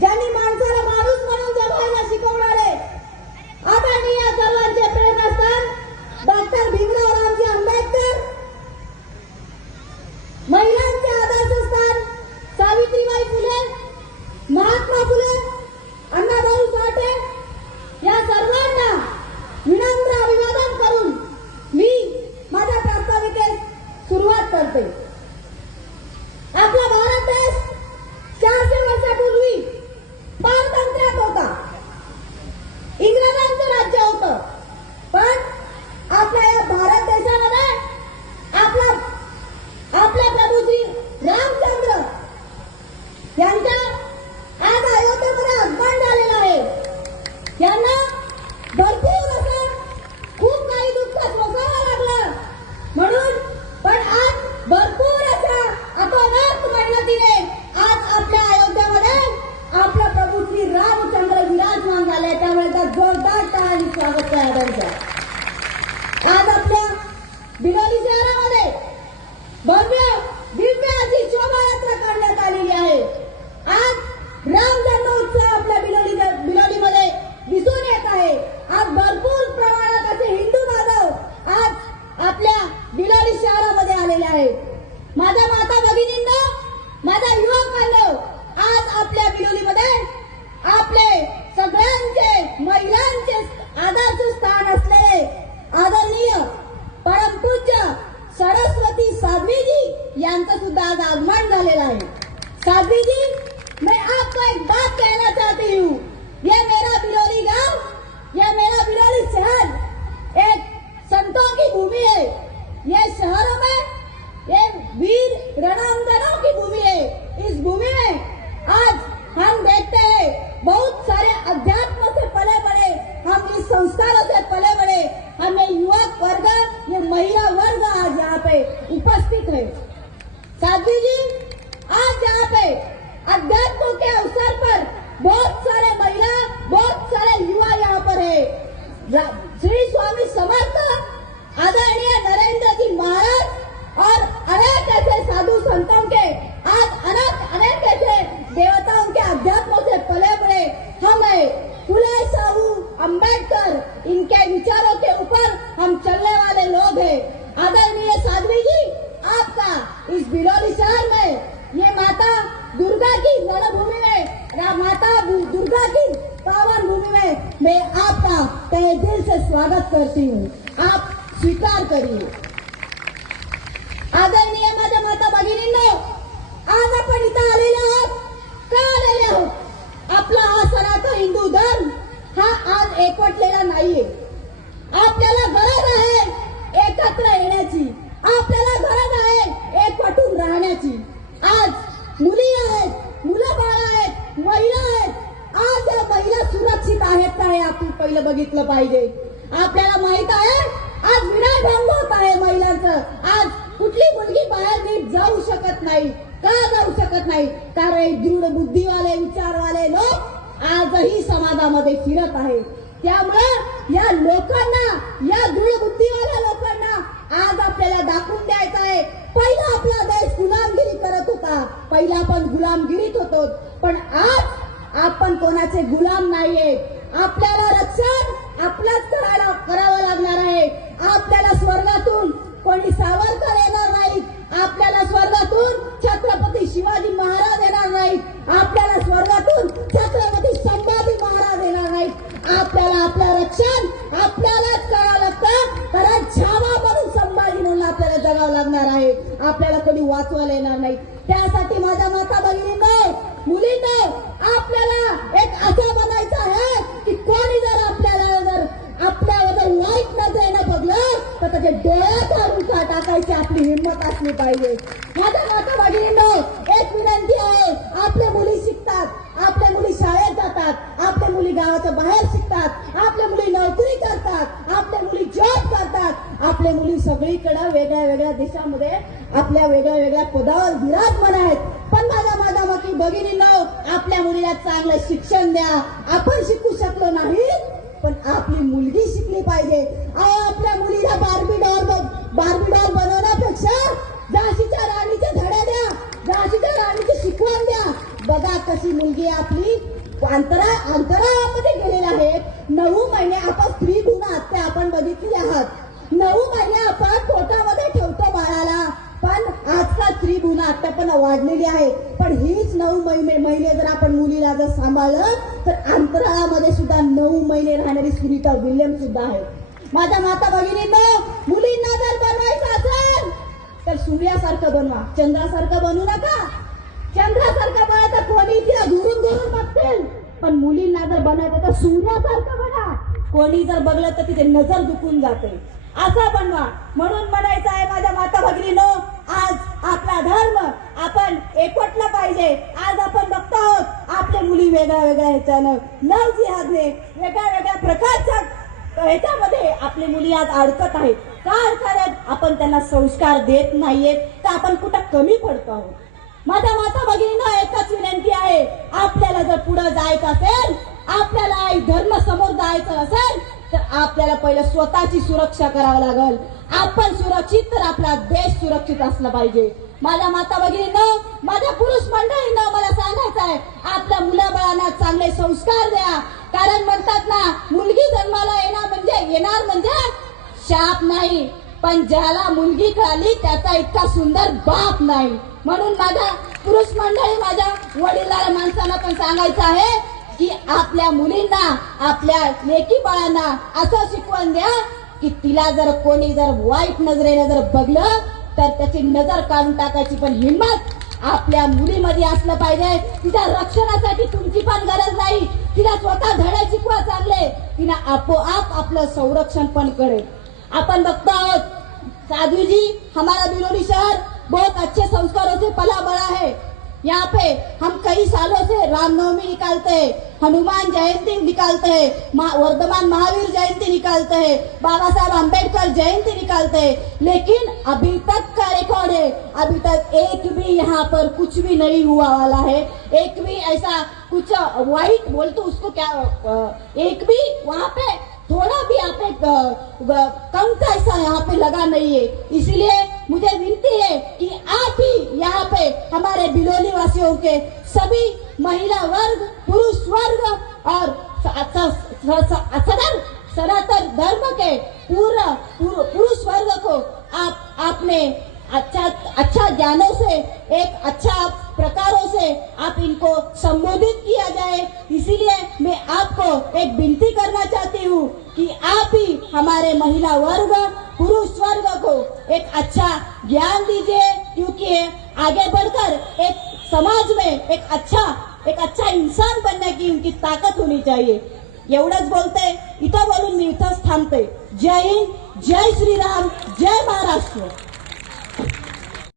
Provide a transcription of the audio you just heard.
ज्यांनी माणसाला माणूस म्हणून जगायला शिकवणारे आदरणीय सर्वांचे प्रेरणास्थान डॉक्टर भीमराव रामजी आंबेडकर, महिलांचे आदर्शस्थान सावित्रीबाई फुले, महात्मा फुले, अण्णाभाऊ साठे या सर्वांना विनम्र अभिवादन करून मी माझ्या प्रास्ताविकेस सुरुवात करते. आपला भारत देश 400 वर्षापूर्वी पारतंत्र्यात होता, इंग्रजांचं राज्य होतं. पण आपल्या या भारत देशामध्ये आपल्या प्रभू श्री रामचंद्र यांच्या आज अयोध्येमध्ये आगमन झालेलं आहे. यांना भरपूर असं खूप काही दुःख सोसावं लागलं म्हणून, पण आज भरपूर अशा अतोनात मेहनतीने आज आपल्या अयोध्येमध्ये आपला प्रभू श्री रामचंद्र विराजमान झाले. त्यामुळे जोरदार टाळ्यांनी स्वागत करा त्यांचं. आज आपल्या बिलोली शहरामध्ये भव्य दिव्य अशी शोभायात्रा काढण्यात आलेली आहे. आज राम जन्मोत्सव आपल्या बिलोलीमध्ये दिसून येत आहे. आज भरपूर प्रमाणात असे हिंदू बांधव आज आपल्या बिलोली शहरामध्ये आलेले आहेत. माझ्या माता भगिनींना, माझ्या युवकांना, आज आपल्या बिलोलीमध्ये आपले सगळ्यांचे महिलांचे आदर्श स्थान असलेले आदरणीय परमपूज्य सरस्वती साध्वीजी यांचं सुद्धा आज आगमन झालेलं आहे. साध्वीजी, मैं आपको एक बात कहना चाहती हूँ. ये मेरा बिलोली गांव, ये मेरा बिलोली शहर एक संतों की भूमि है. ये शहरों में ये वीर रणअंगनों की भूमि है. इस भूमि में आज हम देखते हैं बहुत सारे अध्यात्म से पले बड़े, हम इस संस्कारों से पले बड़े, हमें युवक वर्ग, ये महिला वर्ग आज यहाँ पे उपस्थित है. साध्वी जी, आज यहाँ पे अध्यात्म के अवसर पर बहुत सारे महिला, बहुत सारे युवा यहाँ पर है. श्री स्वामी समर्थ आदरणीय नरेंद्र जी महाराज और अनेक ऐसे साधु संतों के आज अनेक ऐसे देवताओं के अध्यात्म से पले बड़े हम है. फुले साहू अम्बेडकर, इनके विचारों के ऊपर हम चलने वाले लोग हैं. आदरणीय साध्वी जी, आपका इस बिलोली शहर में ये माता दुर्गा की रणभूमि में, माता दुर्गा की पावन भूमि में मैं आपका तहे दिल से स्वागत करती हूँ. आप स्वीकार करिए. आदरणीय माझ्या माता भगिनींनो, आज आपण इथं आलेले आहोत. का आलेले आहोत? आपला हा सनातन हिंदू धर्म हा आज एकवटलेला नाहीये. आपल्याला गरज आहे एकत्र येण्याची, आपल्याला गरज आहे एकवटून राहण्याची. आज मुली आहेत, मुलं बाळ आहेत, महिला आहेत. आज या महिला सुरक्षित आहेत का हे आपण पहिलं बघितलं पाहिजे. आपल्याला माहित आहे आज विनाभंग होत आहे महिलांचं. आज कुठली मुलगी बाहेर नीट जाऊ शकत नाही. का जाऊ शकत नाही? कारण दृढ बुद्धीवाले, विचारवाले लोक आजही समाजामध्ये फिरत आहेत. त्यामुळे या लोकांना, या दृढ बुद्धीवाल्या लोकांना आज आपल्याला दाखवून द्यायचं आहे. पहिला आपला देश गुलामगिरी करत होता, पहिला आपण गुलामगिरीत होतो, पण आज आपण कोणाचे गुलाम नाहीये. आपल्याला रक्षण आपलाच करावं लागणार आहे. आपल्याला स्वर्गातून कोणी सावरकर येणार नाही, आपल्याला स्वर्गातून छत्रपती शिवाजी महाराज येणार नाहीत, आपल्याला स्वर्गातून छत्रपती संभाजी महाराज येणार नाहीत. आपल्याला आपलं रक्षण आपल्यालाच करावं लागतं. कारण छावा म्हणून संभाजी म्हणून आपल्याला जगावं लागणार आहे. आपल्याला कोणी वाचवायला येणार नाही. त्यासाठी माझ्या माता भगिनींनो, मुलींनो, आपल्याला एक असं बनायचं आहे की कोणी जर आपल्यावर वाईट नजरेनं बघलं तर त्याच्या डोळ्याचा रुखा टाकायची आपली हिंमत असली पाहिजे. माझ्या माता भगिनींनो, एक विनंती आहे. आपल्या मुली शिकतात, आपल्या मुली शाळेत जातात, आपल्या मुली गावाच्या बाहेर शिकतात, आपल्या मुली नोकरी करतात, आपल्या मुली जॉब करतात, आपल्या मुली सगळीकडे वेगळ्या वेगळ्या देशामध्ये आपल्या वेगळ्या वेगळ्या पदावर विराजमान आहेत. पण माझ्या भगिनींनो, आपल्या मुलीला चांगलं शिक्षण द्या. आपण शिकू शकलो नाही, पण आपली मुलगी शिकली पाहिजे. आपल्या मुलीला बार्बी डॉल बनवण्यापेक्षा झाशीच्या राणीचे धडे द्या, झाशीच्या राणीची शिकवण द्या. बघा कशी मुलगी आपली अंतराळामध्ये गेलेली आहे. 9 महिने आपण स्त्री भ्रूण हत्या आपण बघितली आहात. 9 महिने आपण पोटामध्ये ठेवतो बाळाला, पण आजकाल स्त्री भ्रूण हत्या पण वाढलेली आहे. पण हीच 9 महिने जर आपण मुलीला जर सांभाळलं तर अंतराळामध्ये सुद्धा 9 महिने राहणारी सुनीता विल्यम्स सुद्धा आहे. माझ्या माता भगिनींनो, मुलींना जर बनवायचं असेल तर सूर्यासारखं बनवा, चंद्रासारखं बनवू नका. चंद्रासारखं बनवा तर कोणी तिला घुरून बघतील, पण मुलींना जर बनायचं तर सूर्यासारखं बना. कोणी जर बघलं तर तिथे नजर दुखून जाते, असा बनवा. म्हणून म्हणायचं आहे माझ्या माता भगिनींनो, आज आपला धर्म आपण एकवटला पाहिजे. आज आपण बघतो आहोत आपल्या मुली वेगळ्या वेगळ्या ह्याच्यानं लव जिहादने वेगळ्या वेगळ्या प्रकारच्या ह्याच्यामध्ये आपली मुली आज अडकत आहेत. का अडकत? आपण त्यांना संस्कार देत नाहीयेत तर आपण कुठं कमी पडतो आहोत. माझ्या माता भगिनींना एकच विनंती आहे, आपल्याला जर पुढे जायचं असेल, आपल्याला धर्म समोर जायचं असेल तर आपल्याला पहिलं स्वतःची सुरक्षा करावी लागेल. आपण सुरक्षित तर आपला देश सुरक्षित असला पाहिजे. माझ्या माता भगिनींना, माझ्या पुरुष मंडळींना मला सांगायचं आहे, आपल्या मुलाबाळांना चांगले संस्कार द्या. कारण म्हणतात ना, मुलगी जन्माला येणार म्हणजे शाप नाही, पण ज्याला मुलगी कळाली त्याचा इतका सुंदर बाप नाही. म्हणून माझ्या पुरुष मंडळी, माझ्या वडीलधाऱ्या माणसांना पण सांगायचं आहे की आपल्या मुलींना, आपल्या लेकी बाळांना असं शिकवण द्या की तिला जर कोणी वाईट नजरेने जर बघलं तर त्याची नजर काढून टाकायची पण हिंमत आपल्या मुलीमध्ये असलं पाहिजे. तिच्या रक्षणासाठी तुमची पण गरज नाही, तिला स्वतः धडे शिकवा चांगले, तिला आपोआप आपलं संरक्षण पण करेल. अपन बघतो आहोत, साध्वी जी, हमारा बिलोली शहर बहुत अच्छे संस्कारों से पला बड़ा है. यहाँ पे हम कई सालों से रामनवमी निकालते हैं, हनुमान जयंती निकालते हैं, वर्धमान महावीर जयंती निकालते हैं, बाबा साहब अम्बेडकर जयंती निकालते हैं. लेकिन अभी तक का रिकॉर्ड है, अभी तक एक भी यहाँ पर कुछ भी नहीं हुआ वाला है. एक भी ऐसा कुछ व्हाइट बोलते उसको क्या, एक भी वहाँ पे थोड़ा भी यहाँ पे कम का ऐसा यहाँ पे लगा नहीं है. इसलिए मुझे विनती है कि आप ही यहाँ पे हमारे बिलोली वासियों के सभी महिला वर्ग, पुरुष वर्ग और सनातन धर्म के पूरा पुरुष वर्ग को आपने अच्छा ज्ञानों से, एक अच्छा प्रकारों से आप इनको संबोधित किया जाए. इसीलिए मैं आपको एक विनती करना चाहती हूँ कि आप ही हमारे महिला वर्ग, पुरुष वर्ग को एक अच्छा ज्ञान दीजिए, क्योंकि आगे बढ़कर एक समाज में एक अच्छा इंसान बनने की उनकी ताकत होनी चाहिए. एवढंच बोलते, इथं बोलून मी इथंच थांबते. जय हिंद, जय श्रीराम, जय महाराष्ट्र.